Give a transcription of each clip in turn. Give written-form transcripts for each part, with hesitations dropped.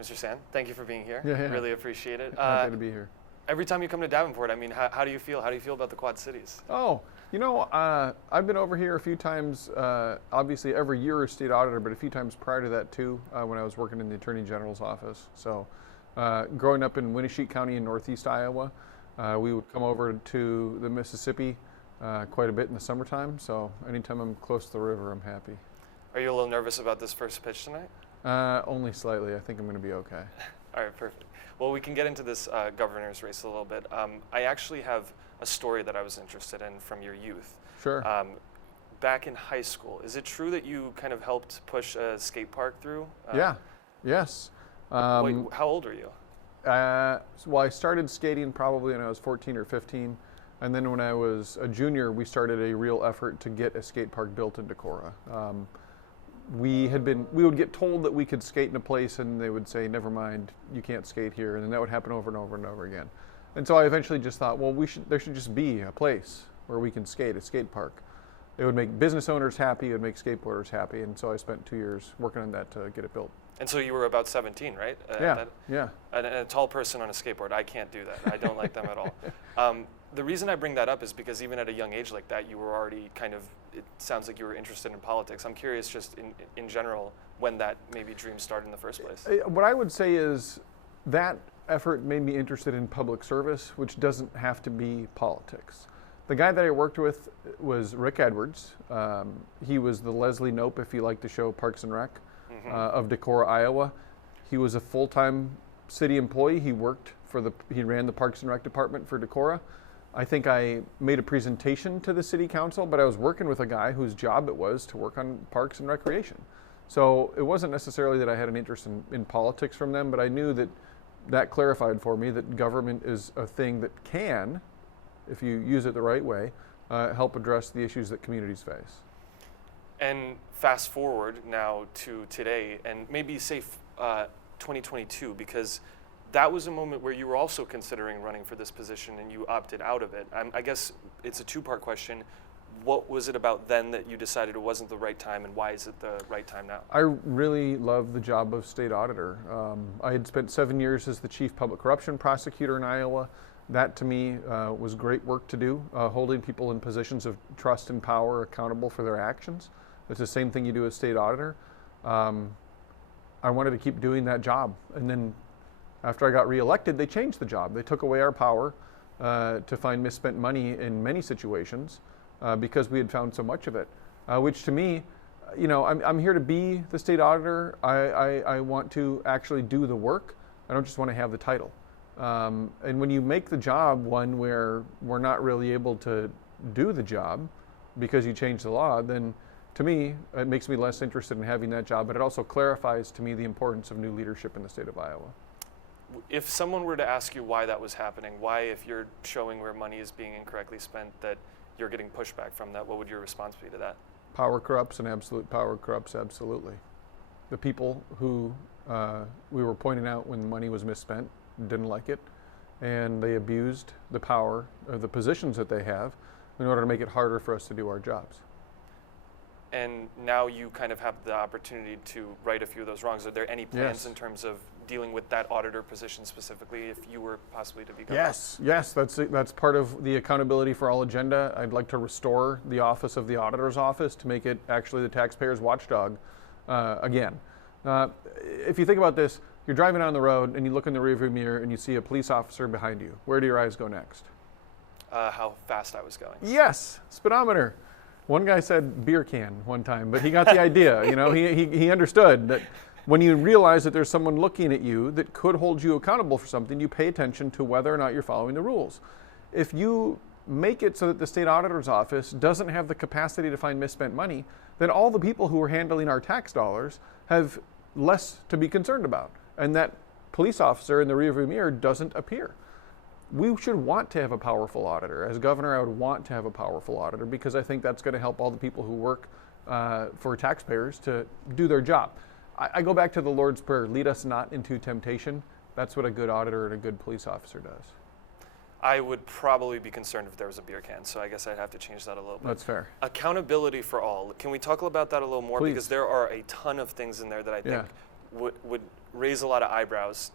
Mr. Sand, thank you for being here. Yeah. Really appreciate it. Happy to be here. Every time you come to Davenport, I mean, how do you feel? How do you feel about the Quad Cities? Oh, I've been over here a few times, obviously every year as state auditor, but a few times prior to that too, when I was working in the Attorney General's office. So growing up in Winneshiek County in Northeast Iowa, we would come over to the Mississippi quite a bit in the summertime. So anytime I'm close to the river, I'm happy. Are you a little nervous about this first pitch tonight? Only slightly. I think I'm going to be okay. All right, perfect. Well, we can get into this governor's race a little bit. I actually have a story that I was interested in from your youth. Sure. Back in high school, is it true that you kind of helped push a skate park through? Yeah. Yes. Wait, how old are you? Well, I started skating probably when I was 14 or 15. And then when I was a junior, we started a real effort to get a skate park built in Decorah. We would get told that we could skate in a place and they would say, never mind, you can't skate here. And then that would happen over and over and over again. And so I eventually just thought, well, there should just be a place where we can skate, a skate park. It would make business owners happy, it would make skateboarders happy. And so I spent 2 years working on that to get it built. And so you were about 17, right? Yeah. And a tall person on a skateboard, I can't do that. I don't like them at all. The reason I bring that up is because even at a young age like that, you were already kind of, it sounds like you were interested in politics. I'm curious just in general when that maybe dream started in the first place. What I would say is that effort made me interested in public service, which doesn't have to be politics. The guy that I worked with was Rick Edwards. He was the Leslie Knope, if you like the show Parks and Rec, of Decorah, Iowa. He was a full-time city employee. He ran the Parks and Rec department for Decorah. I think I made a presentation to the city council, but I was working with a guy whose job it was to work on parks and recreation. So it wasn't necessarily that I had an interest in politics from them, but I knew that clarified for me that government is a thing that can, if you use it the right way, help address the issues that communities face. And fast forward now to today, and maybe say 2022, because that was a moment where you were also considering running for this position and you opted out of it. I guess it's a two-part question. What was it about then that you decided it wasn't the right time, and why is it the right time now? I really love the job of state auditor. I had spent 7 years as the chief public corruption prosecutor in Iowa. That to me was great work to do, holding people in positions of trust and power accountable for their actions. It's the same thing you do as state auditor. I wanted to keep doing that job, and then after I got reelected, they changed the job. They took away our power to find misspent money in many situations because we had found so much of it, which to me, I'm here to be the state auditor. I want to actually do the work. I don't just want to have the title. And when you make the job one where we're not really able to do the job because you changed the law, then to me, it makes me less interested in having that job, but it also clarifies to me the importance of new leadership in the state of Iowa. If someone were to ask you why that was happening, why, if you're showing where money is being incorrectly spent, that you're getting pushback from that, what would your response be to that? Power corrupts, and absolute power corrupts absolutely. The people who we were pointing out when money was misspent didn't like it, and they abused the power of the positions that they have in order to make it harder for us to do our jobs. And now you kind of have the opportunity to right a few of those wrongs. Are there any plans in terms of dealing with that auditor position specifically if you were possibly to be governor? Yes, that's part of the Accountability for All agenda. I'd like to restore the office of the auditor's office to make it actually the taxpayer's watchdog again. If you think about this, you're driving on the road and you look in the rearview mirror and you see a police officer behind you. Where do your eyes go next? How fast I was going. Yes, speedometer. One guy said beer can one time, but he got the idea. He understood that when you realize that there's someone looking at you that could hold you accountable for something, you pay attention to whether or not you're following the rules. If you make it so that the state auditor's office doesn't have the capacity to find misspent money, then all the people who are handling our tax dollars have less to be concerned about. And that police officer in the rearview mirror doesn't appear. We should want to have a powerful auditor. As governor, I would want to have a powerful auditor because I think that's going to help all the people who work for taxpayers to do their job. I go back to the Lord's Prayer, lead us not into temptation. That's what a good auditor and a good police officer does. I would probably be concerned if there was a beer can, so I guess I'd have to change that a little bit. That's fair. Accountability for all. Can we talk about that a little more? Please. Because there are a ton of things in there that I think would raise a lot of eyebrows.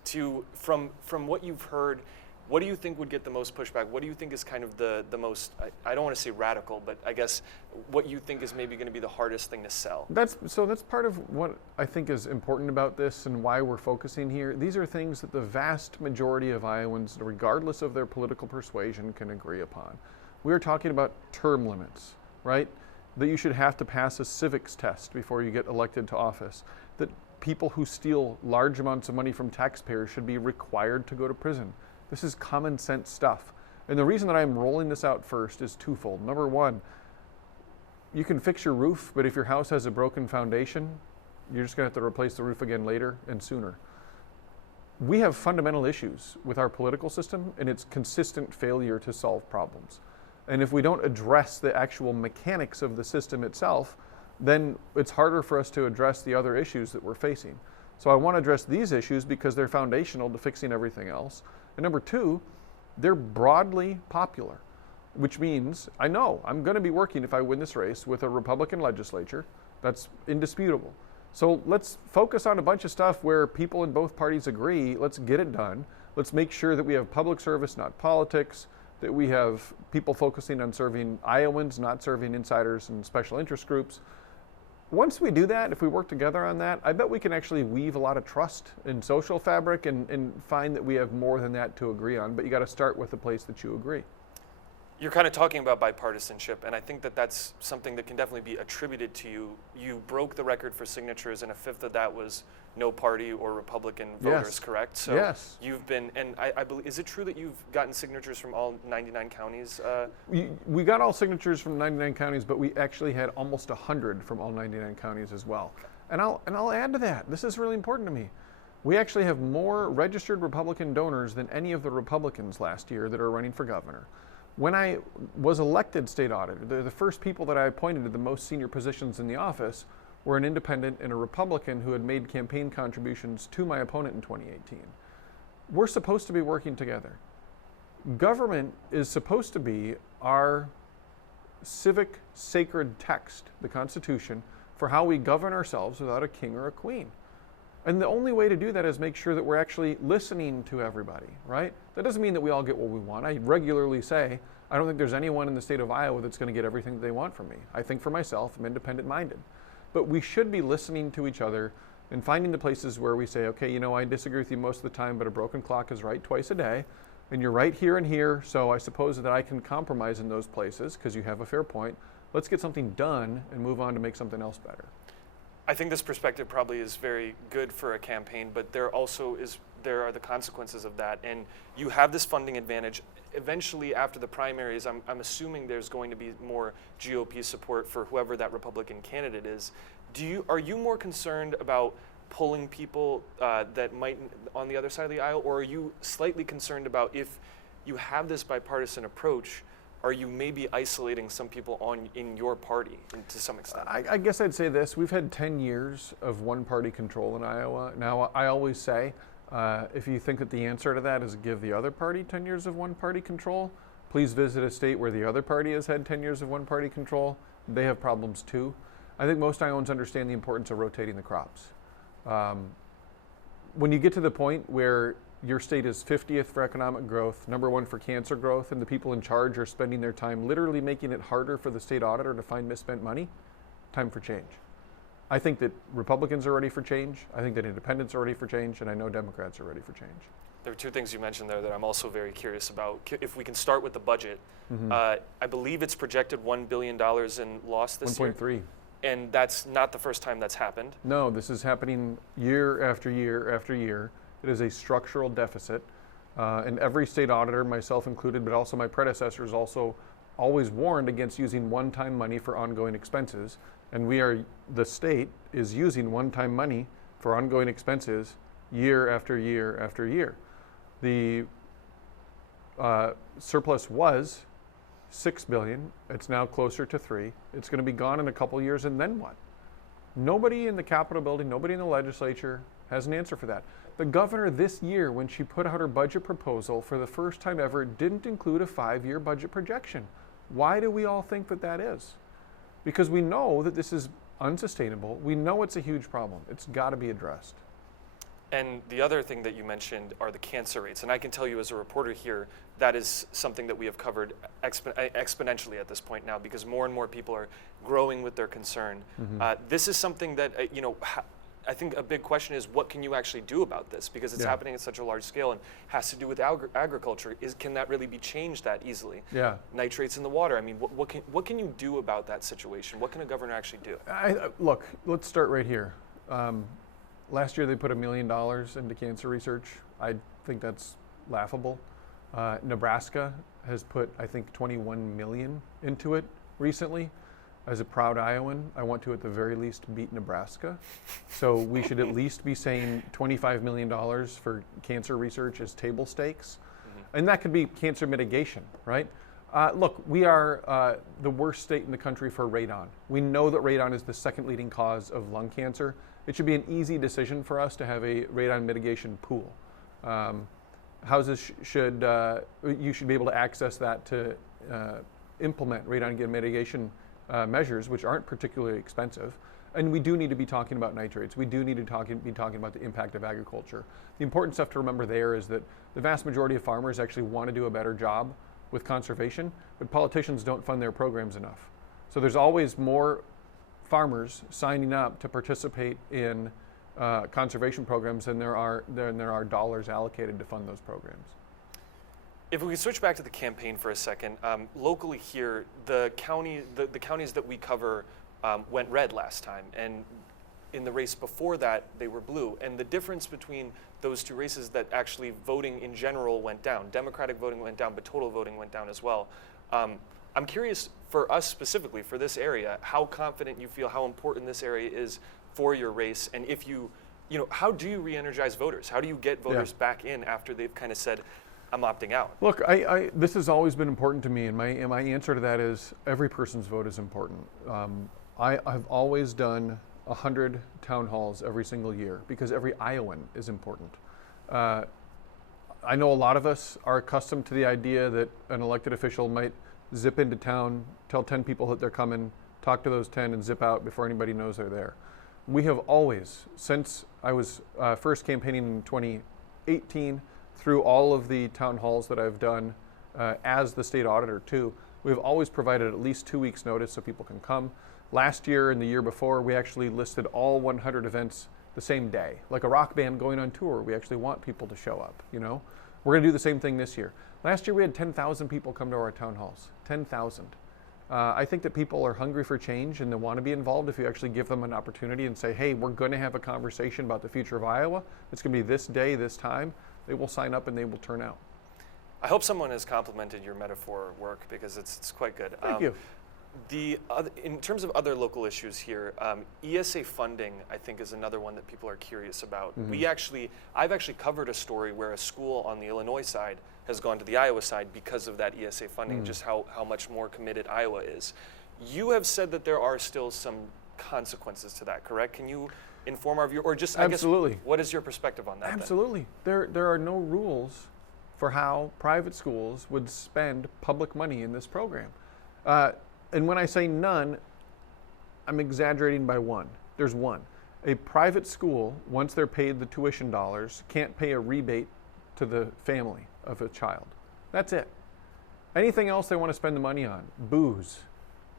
From what you've heard, what do you think would get the most pushback? What do you think is kind of the most, I don't want to say radical, but I guess what you think is maybe going to be the hardest thing to sell? That's part of what I think is important about this and why we're focusing here. These are things that the vast majority of Iowans, regardless of their political persuasion, can agree upon. We are talking about term limits, right? That you should have to pass a civics test before you get elected to office. That people who steal large amounts of money from taxpayers should be required to go to prison. This is common sense stuff. And the reason that I'm rolling this out first is twofold. Number one, you can fix your roof, but if your house has a broken foundation, you're just going to have to replace the roof again later and sooner. We have fundamental issues with our political system and its consistent failure to solve problems. And if we don't address the actual mechanics of the system itself, then it's harder for us to address the other issues that we're facing. So I want to address these issues because they're foundational to fixing everything else. And number two, they're broadly popular, which means I know I'm going to be working, if I win this race, with a Republican legislature. That's indisputable. So let's focus on a bunch of stuff where people in both parties agree. Let's get it done. Let's make sure that we have public service, not politics, that we have people focusing on serving Iowans, not serving insiders and special interest groups. Once we do that, if we work together on that, I bet we can actually weave a lot of trust in social fabric and find that we have more than that to agree on. But you got to start with the place that you agree. You're kind of talking about bipartisanship, and I think that that's something that can definitely be attributed to you. You broke the record for signatures, and a fifth of that was no party or Republican voters, Yes. correct? So Yes. you've been, and I believe, is it true that you've gotten signatures from all 99 counties? We got all signatures from 99 counties, but we actually had almost 100 from all 99 counties as well. And I'll add to that. This is really important to me. We actually have more registered Republican donors than any of the Republicans last year that are running for governor. When I was elected state auditor, the first people that I appointed to the most senior positions in the office were an independent and a Republican who had made campaign contributions to my opponent in 2018. We're supposed to be working together. Government is supposed to be our civic sacred text, the Constitution, for how we govern ourselves without a king or a queen. And the only way to do that is make sure that we're actually listening to everybody, right? That doesn't mean that we all get what we want. I regularly say, I don't think there's anyone in the state of Iowa that's going to get everything that they want from me. I think for myself, I'm independent-minded. But we should be listening to each other and finding the places where we say, okay, you know, I disagree with you most of the time, but a broken clock is right twice a day, and you're right here and here, so I suppose that I can compromise in those places because you have a fair point. Let's get something done and move on to make something else better. I think this perspective probably is very good for a campaign, but there are the consequences of that. And you have this funding advantage. Eventually, after the primaries, I'm assuming there's going to be more GOP support for whoever that Republican candidate is. Are you more concerned about pulling people that might on the other side of the aisle, or are you slightly concerned about if you have this bipartisan approach, are you maybe isolating some people in your party to some extent? I guess I'd say this. We've had 10 years of one-party control in Iowa. Now, I always say, if you think that the answer to that is give the other party 10 years of one-party control, please visit a state where the other party has had 10 years of one-party control. They have problems too. I think most Iowans understand the importance of rotating the crops. When you get to the point where your state is 50th for economic growth, #1 for cancer growth, and the people in charge are spending their time literally making it harder for the state auditor to find misspent money, time for change. I think that Republicans are ready for change. I think that independents are ready for change, and I know Democrats are ready for change. There are two things you mentioned there that I'm also very curious about. If we can start with the budget, I believe it's projected $1 billion in loss this year. 1.3. And that's not the first time that's happened. No, this is happening year after year after year. It is a structural deficit. And every state auditor, myself included, but also my predecessors, also always warned against using one-time money for ongoing expenses. And the state is using one-time money for ongoing expenses year after year after year. The surplus was $6 billion. It's now closer to $3 billion. It's going to be gone in a couple years, and then what? Nobody in the Capitol building, nobody in the legislature has an answer for that. The governor this year, when she put out her budget proposal, for the first time ever, didn't include a 5-year budget projection. Why do we all think that that is? Because we know that this is unsustainable. We know it's a huge problem. It's got to be addressed. And the other thing that you mentioned are the cancer rates. And I can tell you as a reporter here, that is something that we have covered exponentially at this point now, because more and more people are growing with their concern. This is something that, I think a big question is, what can you actually do about this? Because it's happening at such a large scale and has to do with agriculture. Can that really be changed that easily? Yeah. Nitrates in the water. I mean, what can you do about that situation? What can a governor actually do? Look, let's start right here. Last year they put $1 million into cancer research. I think that's laughable. Nebraska has put, I think, 21 million into it recently. As a proud Iowan, I want to at the very least beat Nebraska. So we should at least be saying $25 million for cancer research as table stakes. And that could be cancer mitigation, right? Look, we are the worst state in the country for radon. We know that radon is the second leading cause of lung cancer. It should be an easy decision for us to have a radon mitigation pool. Houses you should be able to access that to implement radon mitigation measures, which aren't particularly expensive. And we do need to be talking about nitrates. We do need to be talking about the impact of agriculture. The important stuff to remember there is that the vast majority of farmers actually want to do a better job with conservation, but politicians don't fund their programs enough. So there's always more farmers signing up to participate in conservation programs than there are dollars allocated to fund those programs. If we could switch back to the campaign for a second, locally here, the counties that we cover went red last time, and in the race before that, they were blue. And the difference between those two races, that actually voting in general went down. Democratic voting went down, but total voting went down as well. I'm curious, for us specifically, for this area, how confident you feel, how important this area is for your race, and if how do you re-energize voters? How do you get voters back in after they've kind of said, I'm opting out? Look, this has always been important to me, and my answer to that is every person's vote is important. I've always done 100 town halls every single year because every Iowan is important. I know a lot of us are accustomed to the idea that an elected official might zip into town, tell 10 people that they're coming, talk to those 10 and zip out before anybody knows they're there. We have always, since I was first campaigning in 2018, through all of the town halls that I've done as the state auditor too, we've always provided at least 2 weeks notice so people can come. Last year and the year before, we actually listed all 100 events the same day. Like a rock band going on tour, we actually want people to show up, We're gonna do the same thing this year. Last year we had 10,000 people come to our town halls, 10,000. I think that people are hungry for change and they want to be involved if you actually give them an opportunity and say, hey, we're going to have a conversation about the future of Iowa. It's going to be this day, this time. They will sign up and they will turn out. I hope someone has complimented your metaphor work because it's quite good. Thank you. In terms of other local issues here, ESA funding, I think, is another one that people are curious about. I've actually covered a story where a school on the Illinois side has gone to the Iowa side because of that ESA funding, just how much more committed Iowa is. You have said that there are still some consequences to that, correct? Can you inform our viewer, or just, Absolutely. I guess, what is your perspective on that? Absolutely. There are no rules for how private schools would spend public money in this program. And when I say none, I'm exaggerating by one. There's one. A private school, once they're paid the tuition dollars, can't pay a rebate to the family of a child. That's it. Anything else they want to spend the money on, booze,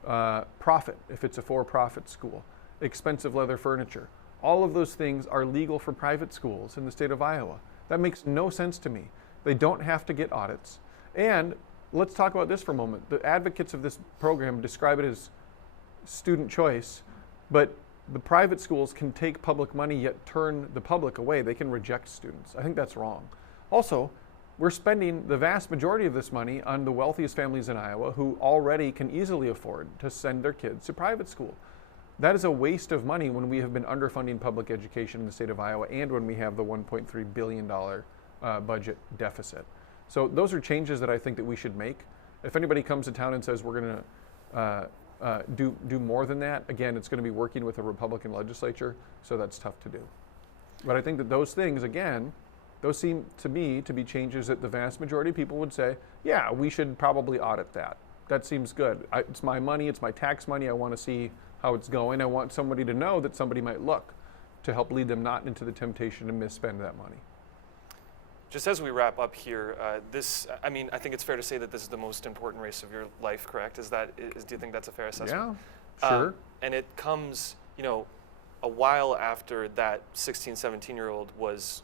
profit, if it's a for-profit school, expensive leather furniture, all of those things are legal for private schools in the state of Iowa. That makes no sense to me. They don't have to get audits. And let's talk about this for a moment. The advocates of this program describe it as student choice, but the private schools can take public money yet turn the public away. They can reject students. I think that's wrong. Also, we're spending the vast majority of this money on the wealthiest families in Iowa who already can easily afford to send their kids to private school. That is a waste of money when we have been underfunding public education in the state of Iowa and when we have the $1.3 billion budget deficit. So those are changes that I think that we should make. If anybody comes to town and says we're going to do more than that, again, it's going to be working with a Republican legislature, so that's tough to do. But I think that those things, again, those seem to me to be changes that the vast majority of people would say, yeah, we should probably audit that. That seems good. It's my money, it's my tax money, I want to see how it's going. I want somebody to know that somebody might look to help lead them not into the temptation to misspend that money. Just as we wrap up here, I think it's fair to say that this is the most important race of your life, correct? Do you think that's a fair assessment? Yeah, sure. And it comes, a while after that 16, 17-year-old was,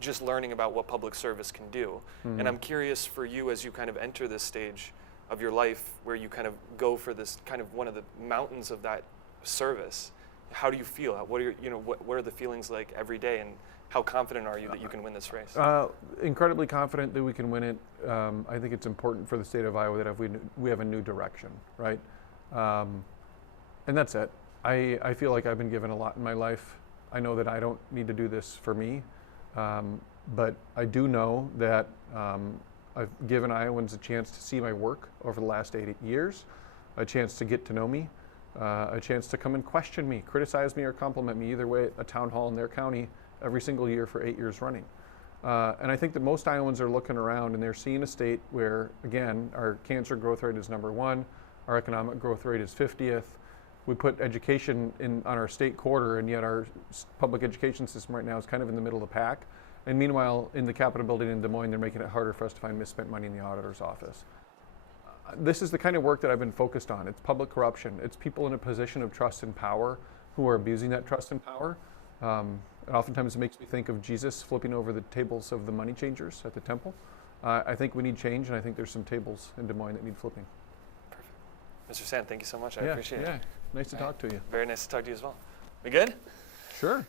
just learning about what public service can do. Mm-hmm. And I'm curious for you as you kind of enter this stage of your life where you kind of go for this kind of one of the mountains of that service. How do you feel? What are what are the feelings like every day, and how confident are you that you can win this race? Incredibly confident that we can win it. I think it's important for the state of Iowa that we have a new direction, right? And that's it. I feel like I've been given a lot in my life. I know that I don't need to do this for me, but I do know that I've given Iowans a chance to see my work over the last 8 years, a chance to get to know me, a chance to come and question me, criticize me, or compliment me, either way, at a town hall in their county every single year for 8 years running. And I think that most Iowans are looking around and they're seeing a state where, again, our cancer growth rate is #1, our economic growth rate is 50th. We put education on our state quarter, and yet our public education system right now is kind of in the middle of the pack. And meanwhile, in the Capitol building in Des Moines, they're making it harder for us to find misspent money in the auditor's office. This is the kind of work that I've been focused on. It's public corruption. It's people in a position of trust and power who are abusing that trust and power. And oftentimes it makes me think of Jesus flipping over the tables of the money changers at the temple. I think we need change, and I think there's some tables in Des Moines that need flipping. Perfect. Mr. Sand, thank you so much. I appreciate it. Nice to talk to you. Very nice to talk to you as well. We good? Sure.